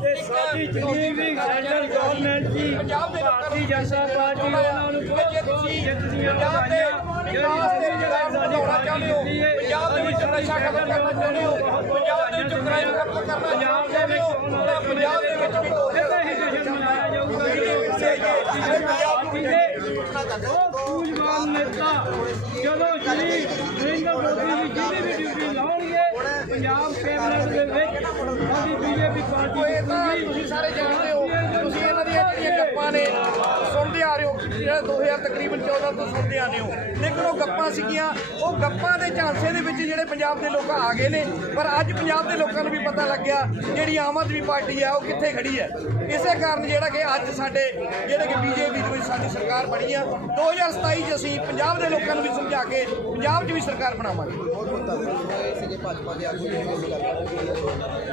ਤੇ ਸਾਡੀ ਜਿੰਨੀ ਵੀ ਸੈਂਟਰਲ ਗਵਰਨਮੈਂਟ ਦੀ ਭਾਰਤੀ ਜਨਤਾ ਪਾਰਟੀ ਉਹਨਾਂ ਨੂੰ ਬਹੁਤ ਬਹੁਤ ਜਿੱਤਦੀਆਂ ਵਧਾਈਆਂ ਵਿਕਾਸ ਦੇ ਜਿਹੜਾ ਵਧਾਉਣਾ ਚਾਹੁੰਦੇ ਹੋ ਪੰਜਾਬ ਦੇ ਵਿੱਚ ਨਸ਼ਾ ਖਤਮ ਕਰਨਾ ਚਾਹੁੰਦੇ ਹੋ ਪੰਜਾਬ ਦੇ ਵਿੱਚ ਕ੍ਰਾਈਮ ਖਤਮ ਕਰਨਾ ਚਾਹੁੰਦੇ ਹੋ ਤਾਂ ਪੰਜਾਬ ਦੇ ਵਿੱਚ ਵੀ ਦੋ ਇਹਦਾ ਹੀ ਜਸ਼ਨ ਮਨਾਇਆ ਜਾਊਗਾ ਦੇ ਉਹ ਸੂਝਵਾਨ ਨੇਤਾ ਜਦੋਂ ਸ਼੍ਰੀ ਨਰਿੰਦਰ ਮੋਦੀ ਜੀ ਜਿਹਦੀ ਵੀ ਡਿਊਟੀ ਲਾਉਣਗੇ ਪੰਜਾਬ ਕੈਬਨਿਟ ਦੇ ਵਿੱਚ ਸਾਡੀ ਬੀਜੇਪੀ ਪਾਰਟੀ ਤਾਂ ਤੁਸੀਂ ਸਾਰੇ ਜਾਣਦੇ ਹੋ। ਤੁਸੀਂ ਇਹਨਾਂ ਦੀਆਂ ਜਿਹੜੀਆਂ ਗੱਪਾਂ ਨੇ ਜਿਹੜਾ 2000 ਤਕਰੀਬਨ 14 ਤੋਂ ਸੁਣਦੇ ਆ ਰਹੇ ਹੋ। ਲੇਕਿਨ ਉਹ ਗੱਪਾਂ ਸੀਗੀਆਂ। ਉਹ ਗੱਪਾਂ ਦੇ ਝਾਂਸੇ ਦੇ ਵਿੱਚ ਜਿਹੜੇ ਪੰਜਾਬ ਦੇ ਲੋਕ ਆ ਗਏ ਨੇ। ਪਰ ਅੱਜ ਪੰਜਾਬ ਦੇ ਲੋਕਾਂ ਨੂੰ ਵੀ ਪਤਾ ਲੱਗਿਆ ਜਿਹੜੀ ਆਮ ਆਦਮੀ ਪਾਰਟੀ ਹੈ, ਉਹ ਕਿੱਥੇ ਖੜੀ ਹੈ। ਇਸੇ ਕਾਰਨ ਜਿਹੜਾ ਕਿ ਅੱਜ ਸਾਡੇ, ਜਿਹੜੇ ਕਿ ਬੀਜੇਪੀ ਦੇ ਵਿੱਚ ਸਾਡੀ ਸਰਕਾਰ ਬਣੀ ਆ 2027 ਚ ਅਸੀਂ ਪੰਜਾਬ ਦੇ ਲੋਕਾਂ ਨੂੰ ਵੀ ਸਮਝਾ ਕੇ ਪੰਜਾਬ 'ਚ ਵੀ ਸਰਕਾਰ ਬਣਾਵਾਂਗੇ। ਬਹੁਤ ਬਹੁਤ ਧੰਨਵਾਦ। ਸੀਗੇ ਭਾਜਪਾ ਦੇ ਆਗੂ ਨੇ ਗੱਲ ਜਿੰਨੇ ਵੀ